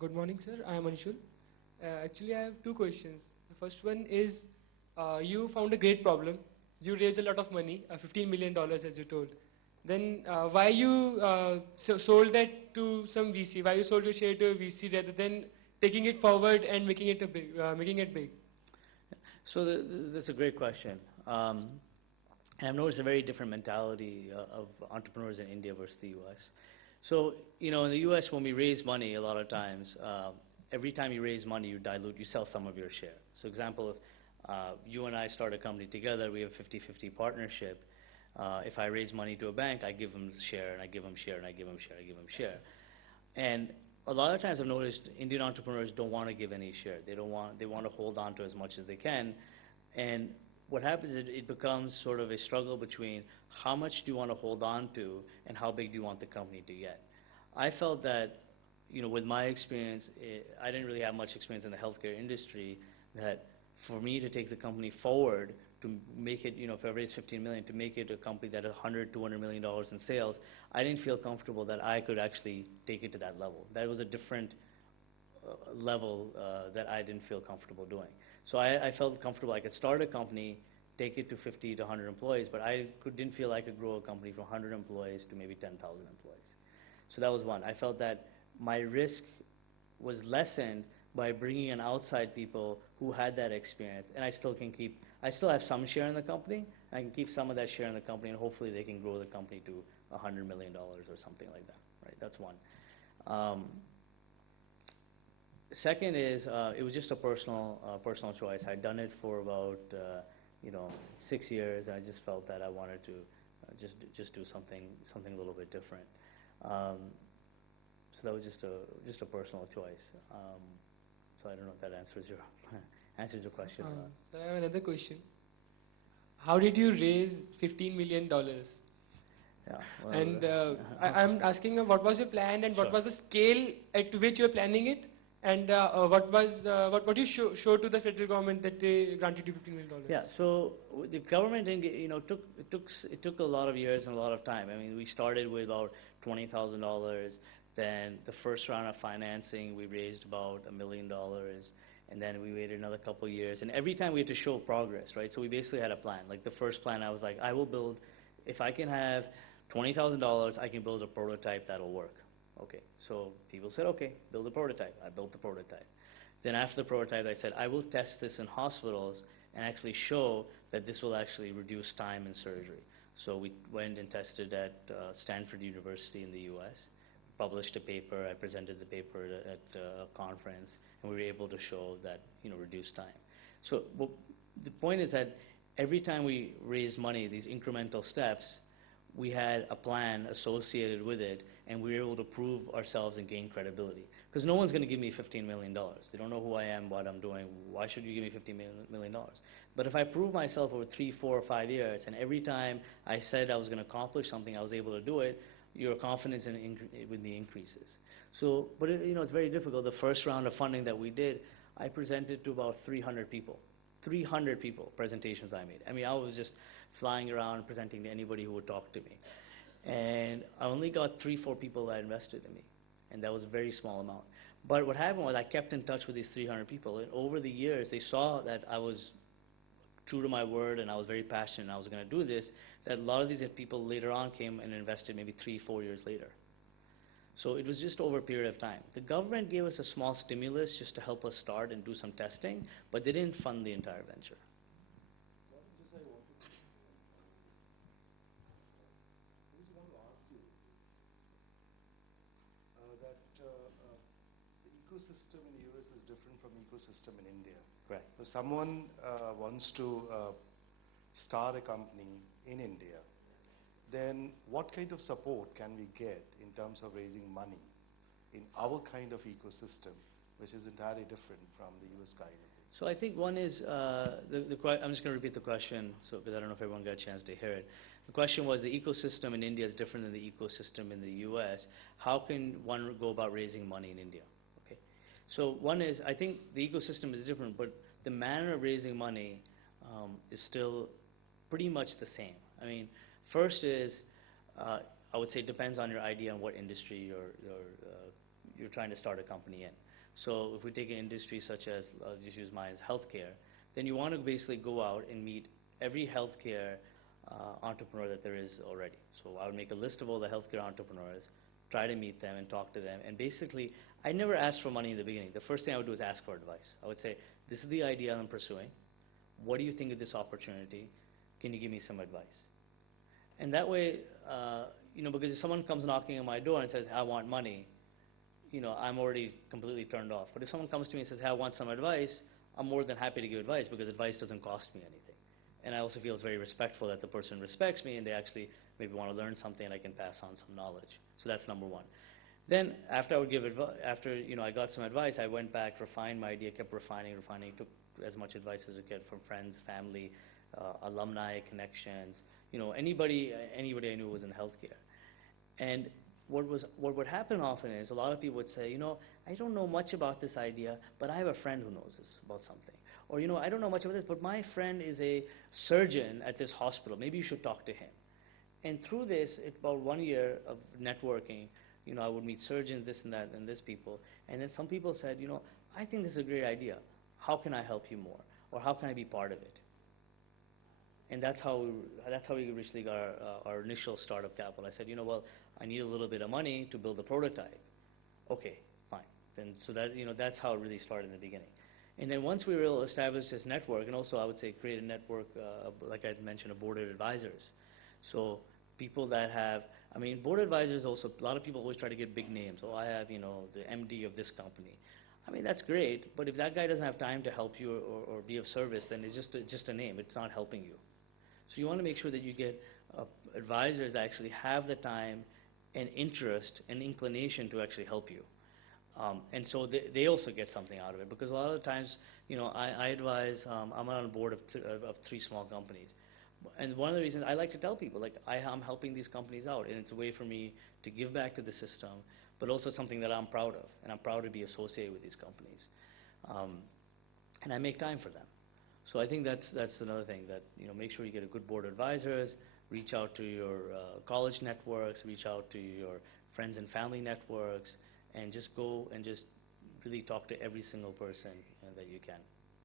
Good morning, sir. I am Anshul. Actually, I have two questions. The first one is, you found a great problem. You raised a lot of money, $15 million as you told. Then why you sold that to some VC? Why you sold your share to a VC rather than taking it forward and making it making it big? So that's a great question. And I've noticed a very different mentality of entrepreneurs in India versus the U.S. So, in the U.S., when we raise money, a lot of times, every time you raise money, you sell some of your share. So, example, if you and I start a company together, we have a 50-50 partnership. If I raise money to a bank, I give them share, and I give them share, and I give them share, I give them share. And a lot of times I've noticed Indian entrepreneurs don't want to give any share. They want to hold on to as much as they can. And what happens is it becomes sort of a struggle between how much do you want to hold on to and how big do you want the company to get. I felt that, with my experience, I didn't really have much experience in the healthcare industry, that for me to take the company forward, to make it, if I raise 15 million, to make it a company that has $100-200 million in sales, I didn't feel comfortable that I could actually take it to that level. That was a different level that I didn't feel comfortable doing. So I felt comfortable I could start a company, take it to 50 to 100 employees, but I didn't feel I could grow a company from 100 employees to maybe 10,000 employees. So that was one. I felt that my risk was lessened by bringing in outside people who had that experience, and I still have some share in the company. I can keep some of that share in the company, and hopefully they can grow the company to $100 million or something like that. Right? That's one. Second is it was just a personal choice. I'd done it for about 6 years. I just felt that I wanted to just do something a little bit different. So that was just a personal choice. So I don't know if that answers your question. So I have another question. How did you raise $15 million? Yeah. Well, and I'm asking what was your plan and what Sure. was the scale at which you were planning it, and what you show to the federal government that they granted you $15 million? Yeah. So the government, it took a lot of years and a lot of time. I mean, we started with about $20,000. Then the first round of financing, we raised about $1 million, and then we waited another couple of years. And every time we had to show progress, right? So we basically had a plan. Like the first plan, I was like, I will build, if I can have $20,000, I can build a prototype that'll work. Okay. So people said, okay, build a prototype. I built the prototype. Then after the prototype, I said, I will test this in hospitals and actually show that this will actually reduce time in surgery. So we went and tested at Stanford University in the U.S., published a paper. I presented the paper at a conference, and we were able to show that, reduced time. So the point is that every time we raised money, these incremental steps, we had a plan associated with it, and we were able to prove ourselves and gain credibility. Because no one's going to give me $15 million. They don't know who I am, what I'm doing. Why should you give me $15 million? But if I prove myself over 3, 4, or 5 years, and every time I said I was going to accomplish something, I was able to do it, your confidence with the increases. So, but it's very difficult. The first round of funding that we did, I presented to about 300 people. 300 people, presentations I made. I mean, I was just flying around presenting to anybody who would talk to me. And I only got 3, 4 people that invested in me. And that was a very small amount. But what happened was I kept in touch with these 300 people. And over the years, they saw that I was true to my word and I was very passionate and I was going to do this, that a lot of these people later on came and invested maybe 3, 4 years later. So it was just over a period of time. The government gave us a small stimulus just to help us start and do some testing, but they didn't fund the entire venture. The ecosystem in the US is different from ecosystem in India. Right. So someone wants to start a company in India, then what kind of support can we get in terms of raising money in our kind of ecosystem, which is entirely different from the US kind of thing? So I think one is, I'm just going to repeat the question because I don't know if everyone got a chance to hear it. The question was the ecosystem in India is different than the ecosystem in the US. How can one go about raising money in India? Okay. So one is, I think the ecosystem is different, but the manner of raising money is still pretty much the same. I mean, first is, I would say it depends on your idea and what industry you're trying to start a company in. So if we take an industry such as, just use mine as healthcare, then you want to basically go out and meet every healthcare entrepreneur that there is already. So I would make a list of all the healthcare entrepreneurs, try to meet them and talk to them. And basically, I never asked for money in the beginning. The first thing I would do is ask for advice. I would say, this is the idea I'm pursuing. What do you think of this opportunity? Can you give me some advice? And that way, because if someone comes knocking on my door and says, I want money, I'm already completely turned off. But if someone comes to me and says, hey, I want some advice, I'm more than happy to give advice because advice doesn't cost me anything. And I also feel it's very respectful that the person respects me and they actually maybe want to learn something and I can pass on some knowledge. So that's number one. Then after I would give after I got some advice, I went back, refined my idea, kept refining, took as much advice as I could from friends, family, alumni, connections, anybody I knew was in healthcare. And what would happen often is a lot of people would say, I don't know much about this idea, but I have a friend who knows this about something. Or, I don't know much about this, but my friend is a surgeon at this hospital. Maybe you should talk to him. And through this, it's about 1 year of networking. I would meet surgeons, this and that, and this people. And then some people said, I think this is a great idea. How can I help you more? Or how can I be part of it? And that's how we originally got our initial startup capital. I said, well, I need a little bit of money to build a prototype. Okay, fine. Then so that's how it really started in the beginning. And then once we were able to establish this network, and also I would say create a network, like I mentioned, a board of advisors. So people that have, board advisors also, a lot of people always try to get big names. Oh, I have, the MD of this company. That's great, but if that guy doesn't have time to help you or be of service, then it's just a name. It's not helping you. So you want to make sure that you get advisors that actually have the time and interest and inclination to actually help you. And so they also get something out of it, because a lot of the times, I advise, I'm on a board of 3 small companies. And one of the reasons I like to tell people, I'm helping these companies out, and it's a way for me to give back to the system, but also something that I'm proud of, and I'm proud to be associated with these companies. And I make time for them. So I think that's another thing, that make sure you get a good board of advisors, reach out to your college networks, reach out to your friends and family networks, and just go and just really talk to every single person that you can.